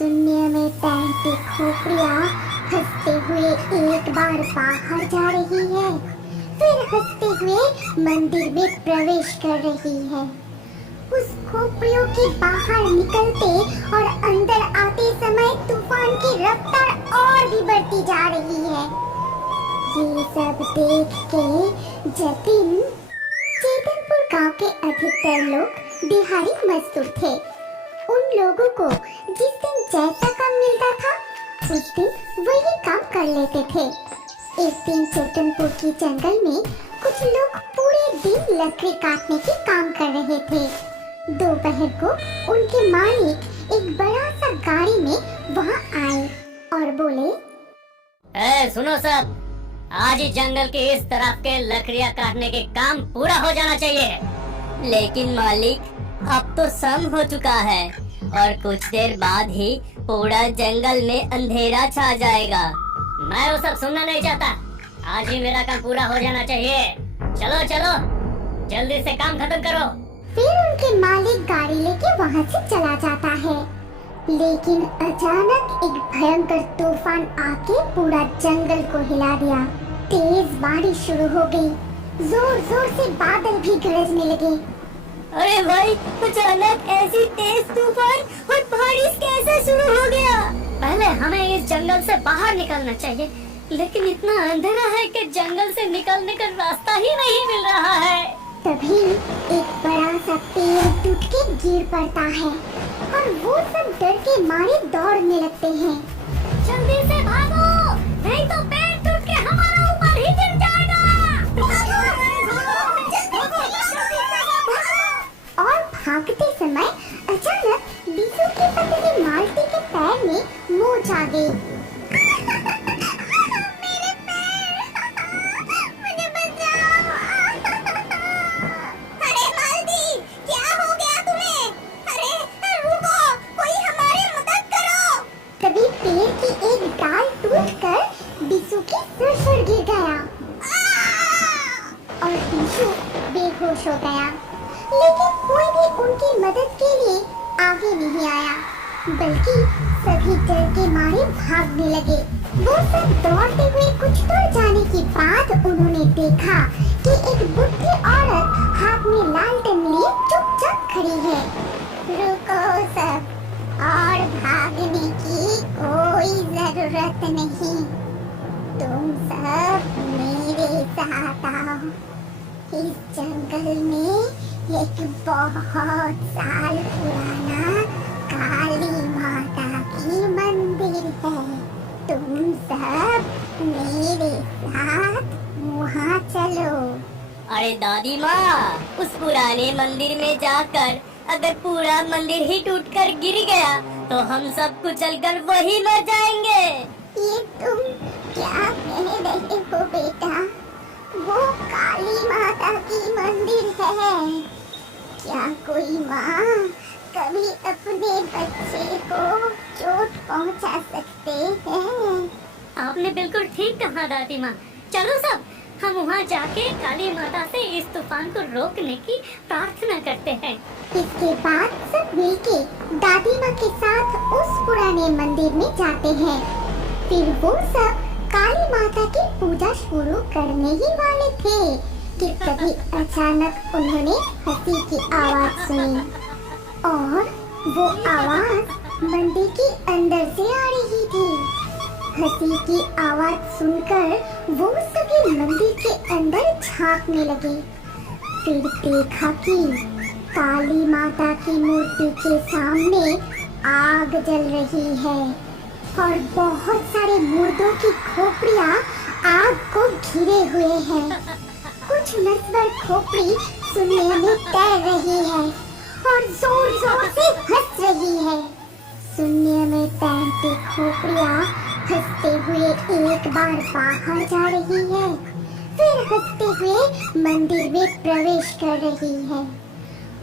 शून्य में तैरती खोपड़ियाँ हंसते हुए एक बार बाहर जा रही है, फिर हंसते हुए मंदिर में प्रवेश कर रही है। उस खोपड़ियों के बाहर निकलते और अंदर आते समय तूफान की रफ्तार और भी बढ़ती जा रही है। ये सब देख के चेतनपुर गांव के अधिकतर लोग दिहाड़ी मजदूर थे। उन लोगों को जिस दिन जैसा काम मिलता था उस दिन वही काम कर लेते थे। एक दिन चेतनपुर की जंगल में कुछ लोग पूरे दिन लकड़ी काटने के काम कर रहे थे। दोपहर को उनके मालिक एक बड़ा सा गाड़ी में वहां आए और बोले, सुनो सब, आज ही जंगल के इस तरफ के लकड़ियाँ काटने के काम पूरा हो जाना चाहिए। लेकिन मालिक, अब तो शाम हो चुका है और कुछ देर बाद ही पूरा जंगल में अंधेरा छा जाएगा। मैं वो सब सुनना नहीं चाहता। आज ही मेरा काम पूरा हो जाना चाहिए। चलो चलो, जल्दी से काम खत्म करो। फिर उनके मालिक गाड़ी लेके वहाँ से चला जाता है। लेकिन अचानक एक भयंकर तूफान आके पूरा जंगल को हिला दिया। तेज बारिश शुरू हो गई। जोर जोर से बादल भी गरजने लगे। अरे भाई, अचानक ऐसी तेज तूफान और बारिश कैसे शुरू हो गया? पहले हमें इस जंगल से बाहर निकलना चाहिए, लेकिन इतना अंधेरा है कि जंगल से निकलने का रास्ता ही नहीं मिल रहा है। तभी एक बड़ा सा पेड़ टूट के गिर पड़ता है और वो सब डर के मारे दौड़ने लगते हैं। जल्दी से भागो, नहीं तो पेड़ टूट के हमारा ऊपर ही गिर जाएगा। और भागते समय अचानक बिच्छू की पतली मालती के पैर में मोच आ गई। मेरे पैर, मुझे बचाओ। अरे मालती, क्या हो गया तुम्हें? अरे रुको, कोई हमारी मदद करो। तभी पेड़ की एक डाल टूटकर बिच्छू के सिर पर गिर गया और बिच्छू बेहोश हो गया। लेकिन कोई भी उनकी मदद के लिए आगे नहीं आया, बल्कि सभी डर के मारे भागने लगे। वो सब दौड़ते हुए कुछ दूर जाने के बाद उन्होंने देखा कि एक बुढ़ी औरत हाथ में लालटेन लिए चुपचाप खड़ी है। रुको सब, और भागने की कोई जरूरत नहीं। तुम सब मेरे साथ आओ। इस जंगल में एक बहुत साल पुराना काली माता की मंदिर है। तुम सब मेरे साथ वहाँ चलो। अरे दादी माँ, उस पुराने मंदिर में जाकर अगर पूरा मंदिर ही टूटकर गिर गया तो हम सब कुचलकर वही मर जाएंगे। ये तुम क्या कह रहे हो बेटा? वो काली माता की मंदिर है। क्या कोई माँ कभी अपने बच्चे को चोट पहुँचा सकते हैं? आपने बिल्कुल ठीक कहा दादी माँ। चलो सब, हम वहाँ जाके काली माता से इस तूफान को रोकने की प्रार्थना करते हैं। इसके बाद सब मिलके दादी माँ के साथ उस पुराने मंदिर में जाते हैं। फिर वो सब काली माता की पूजा शुरू करने ही वाले थे कि तभी अचानक उन्होंने हंसी की आवाज सुनी और वो आवाज मंदिर के अंदर से आ रही थी। हंसी की आवाज सुनकर वो सभी मंदिर के अंदर झांकने लगे। फिर देखा कि काली माता की मूर्ति के सामने आग जल रही है और बहुत सारे मुर्दों की खोपड़ियाँ आग को घिरे हुए हैं। कुछ नस्बर खोपड़ी शून्य में तैर रही है और जोर जोर से हंस रही है। शून्य में तैरती खोपड़ियाँ हंसते हुए एक बार बाहर जा रही है, फिर हंसते हुए मंदिर में प्रवेश कर रही है।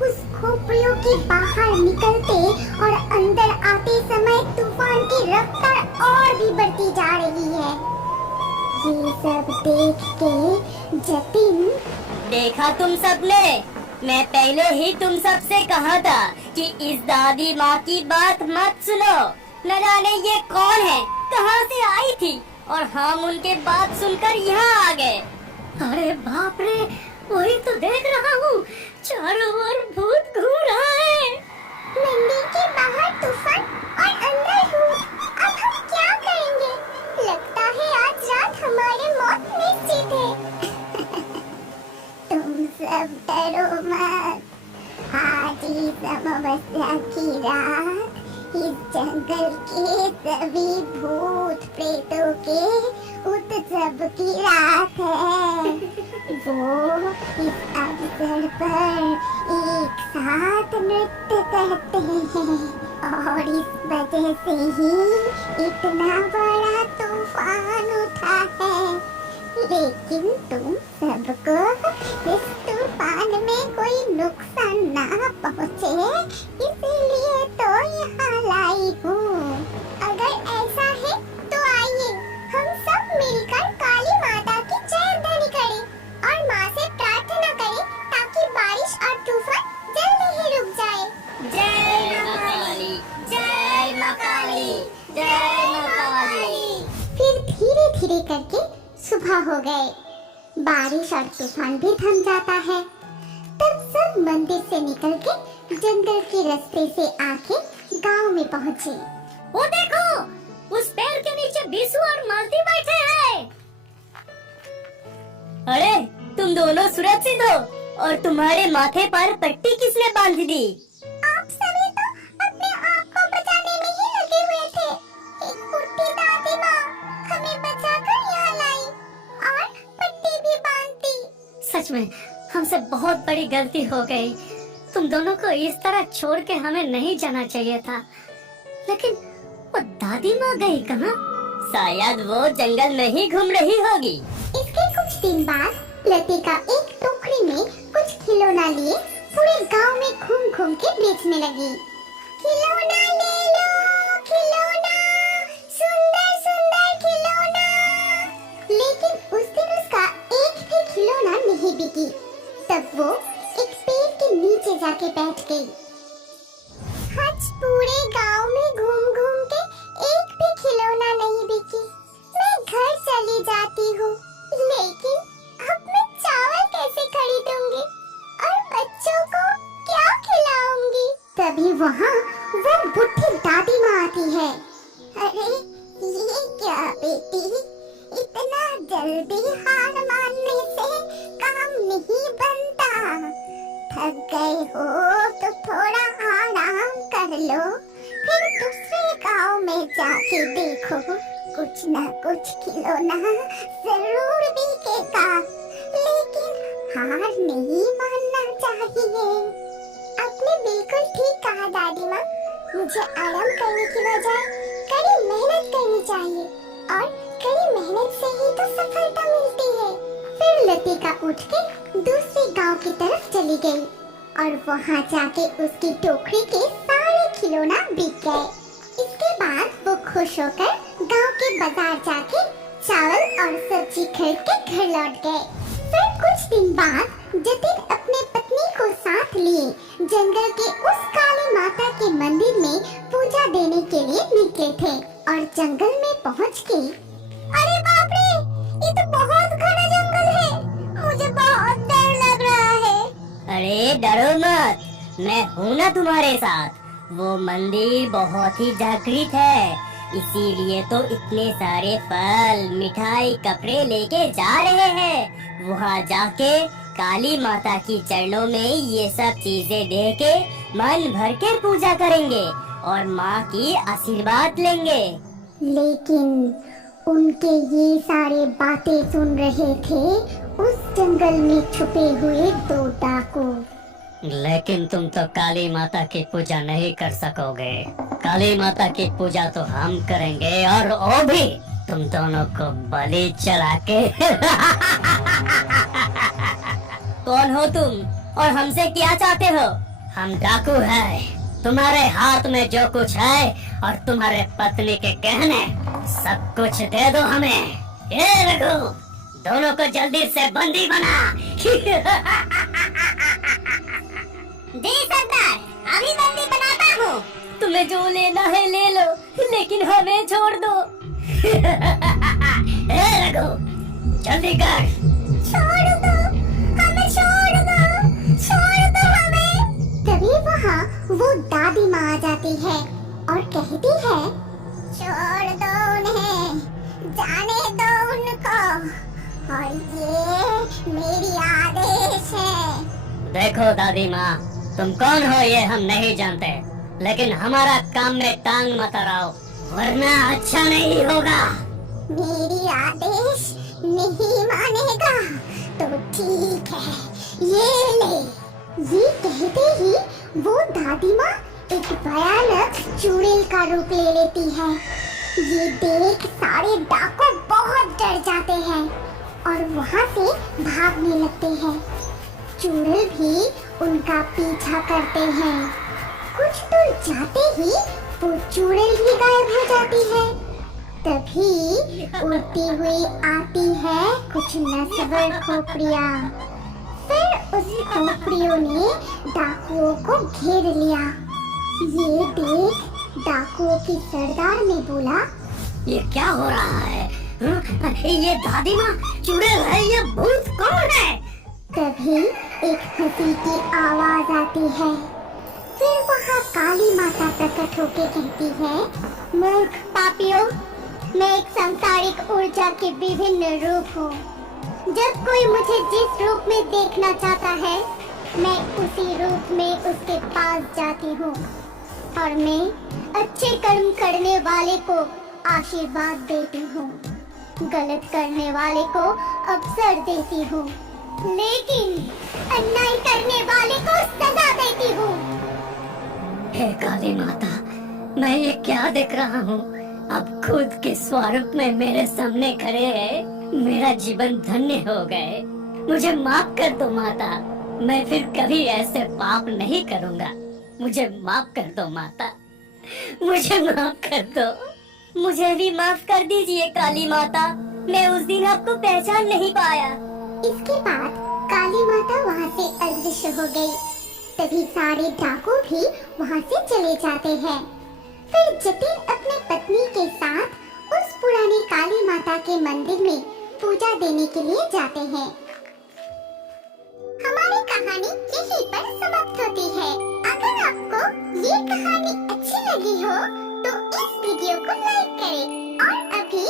उस खोपड़ियों के बाहर निकलते और अंदर आते समय तूफान की रफ्तार और भी बढ़ती जा रही है। ये सब देख के जतिन, देखा तुम सबने, मैं पहले ही तुम सबसे कहा था कि इस दादी माँ की बात मत सुनो। न जाने ये कौन है, कहाँ से आई थी और हम उनके बात सुनकर यहाँ आ गए। अरे बाप रे, वही तो देख रहा हूँ, चारों ओर भूत घूम रहा है। मंदिर के बाहर तूफान और अंदर भूत। अब हम क्या करेंगे? लगता है आज रात हमारी मौत निश्चित है। तुम सब डरो मत। आज इस अमावस्या की रात इस जंगल के सभी भूत प्रेतों के उत्सव की रात है। वो इस अवसर पर एक साथ नृत्य करते हैं और इस वजह से ही इतना बड़ा तूफान उठा है। लेकिन तुम सबको इस तूफान में कोई नुकसान ना पहुँचे, इसीलिए तो यहाँ लाई हूँ। अगर ऐसा है तो आइए हम सब मिलकर काली माता की जय ध्वनि करें और माँ से प्रार्थना करें ताकि बारिश और तूफान जल्दी ही रुक जाए। जय मां काली, जय मां काली, जय मां काली। फिर धीरे धीरे करके सुबह हो गए, बारिश और तूफान भी थम जाता है। तब सब मंदिर से निकल के जंगल के रास्ते से आके गांव में पहुँचे। वो देखो, उस पेड़ के नीचे बिसु और मालती बैठे हैं। अरे तुम दोनों सुरक्षित हो, और तुम्हारे माथे पर पट्टी किसने बांध दी? आप सभी तो अपने आप को बचाने में ही लगे हुए थे। एक बुढ़ी दादी माँ हमें बचाकर यहाँ लाई और पट्टी भी बांध दी। सच में हमसे बहुत बड़ी गलती हो गई। तुम दोनों को इस तरह छोड़ के हमें नहीं जाना चाहिए था। लेकिन वो दादी माँ गई कहाँ? शायद वो जंगल में ही घूम रही होगी। इसके कुछ दिन बाद लतिका एक टोकरी में कुछ खिलौना लिए पूरे गांव में घूम घूम के बेचने लगी। खिलौना ले लो, खिलौना, सुंदर सुंदर खिलौना। लेकिन उस दिन उसका एक भी खिलौना नहीं बिकी। तब वो एक पेड़ के नीचे जाके बैठ गई। आज पूरे गांव में घूम घूम के एक भी खिलौना नहीं बिकी। मैं घर चली जाती हूँ, लेकिन अब मैं चावल कैसे खरीदूंगी और बच्चों को क्या खिलाऊंगी? तभी वहाँ वो बुढ़ी दादी माँ आती है। अरे ये क्या बेटी, इतना जल्दी हार मानने से काम नहीं बनता। थक गए हो तो थोड़ा आराम कर लो, फिर दूसरे गांव में जाके देखो, कुछ ना कुछ खिलौना जरूर बिकेगा। लेकिन हार नहीं मानना चाहिए। आपने बिल्कुल ठीक कहा दादी माँ। मुझे आराम करने की बजाय कड़ी मेहनत करनी चाहिए और कड़ी मेहनत से ही तो सफलता मिलती है। फिर लतिका उठ के दूसरे गांव की तरफ चली गई और वहां जाके उसकी टोकरी के सारे खिलौना बिक गए। इसके बाद वो खुश होकर गांव के बाजार जाके चावल और सब्जी खरीद के घर लौट गए। फिर कुछ दिन बाद जतिन अपने पत्नी को साथ लिए जंगल के उस काली माता के मंदिर में पूजा देने के लिए निकले थे और जंगल में पहुंच के, अरे बाप रे, ये तो बहुत घना जंगल है, मुझे बहुत डर लग रहा है। अरे डरो मत, मैं हूँ ना तुम्हारे साथ। वो मंदिर बहुत ही जागृत है, इसीलिए तो इतने सारे फल, मिठाई, कपड़े लेके जा रहे हैं। वहाँ जाके काली माता की चरणों में ये सब चीजें दे के मन भर के पूजा करेंगे और माँ की आशीर्वाद लेंगे। लेकिन उनके ये सारे बातें सुन रहे थे उस जंगल में छुपे हुए दो डाकू। लेकिन तुम तो काली माता की पूजा नहीं कर सकोगे। काली माता की पूजा तो हम करेंगे, और वो भी तुम दोनों को बलि चढ़ा के। कौन हो तुम और हमसे क्या चाहते हो? हम डाकू हैं। तुम्हारे हाथ में जो कुछ है और तुम्हारे पत्नी के गहने, सब कुछ दे दो हमें। ये रघु, दोनों को जल्दी से बंदी बना। जी सरदार, अभी बंदी बनाता हूँ। तुम्हें जो लेना है ले लो, लेकिन हमें छोड़ दो। ए रघु, जल्दी कर। छोड़ दो हमें, छोड़ दो, छोड़ दो हमें। तभी वहाँ वो दादी माँ आ जाती है और कहती है, छोड़ दो उन्हें, जाने दो उनको, और ये मेरी आदेश है। देखो दादी माँ, तुम कौन हो ये हम नहीं जानते, लेकिन हमारा काम में टांग मत अड़ाओ, वरना अच्छा नहीं होगा। मेरी आदेश नहीं मानेगा तो ठीक है, ये ले। ये कहते ही वो दादी माँ एक भयानक चुड़ैल का रूप ले लेती है। ये देख सारे डाकू बहुत डर जाते हैं और वहाँ से भागने लगते हैं। चुड़ैल भी उनका पीछा करते हैं। कुछ दूर जाते ही वो चुड़ैल भी गायब हो जाती है। तभी उड़ती हुई आती है कुछ नस्वर खोपड़ियाँ। फिर उस खोपड़ियों ने डाकुओं को घेर लिया। ये देख डाकुओं की सरदार ने बोला, ये क्या हो रहा है? ये दादी माँ चुड़ैल है या भूत, कौन है? तभी एक हंसी की आवाज आती है। फिर वहाँ काली माता प्रकट होके कहती है, मूर्ख पापियों, मैं एक सांसारिक ऊर्जा के विभिन्न रूप हूँ। जब कोई मुझे जिस रूप में देखना चाहता है, मैं उसी रूप में उसके पास जाती हूँ और मैं अच्छे कर्म करने वाले को आशीर्वाद देती हूँ, गलत करने वाले को अवसर देती हूँ, लेकिन अन्याय करने वाले को सजा देती हूँ। हे काली माता, मैं ये क्या देख रहा हूँ? अब खुद के स्वरूप में मेरे सामने खड़े हैं। मेरा जीवन धन्य हो गए। मुझे माफ कर दो माता, मैं फिर कभी ऐसे पाप नहीं करूँगा। मुझे माफ कर दो माता, मुझे माफ कर दो। मुझे भी माफ कर दीजिए काली माता, मैं उस दिन आपको पहचान नहीं पाया। इसके बाद काली माता वहाँ से अदृश्य हो गई। तभी सारे डाकू भी वहाँ से चले जाते हैं। फिर जतिन अपने पत्नी के साथ उस पुरानी काली माता के मंदिर में पूजा देने के लिए जाते हैं। हमारी कहानी यहीं पर समाप्त होती है। अगर आपको ये कहानी अच्छी लगी हो तो इस वीडियो को लाइक करें और अभी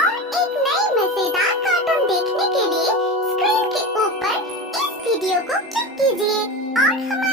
और एक नई मजेदार कार्टून देखने के लिए स्क्रीन के ऊपर इस वीडियो को क्लिक कीजिए और हमारे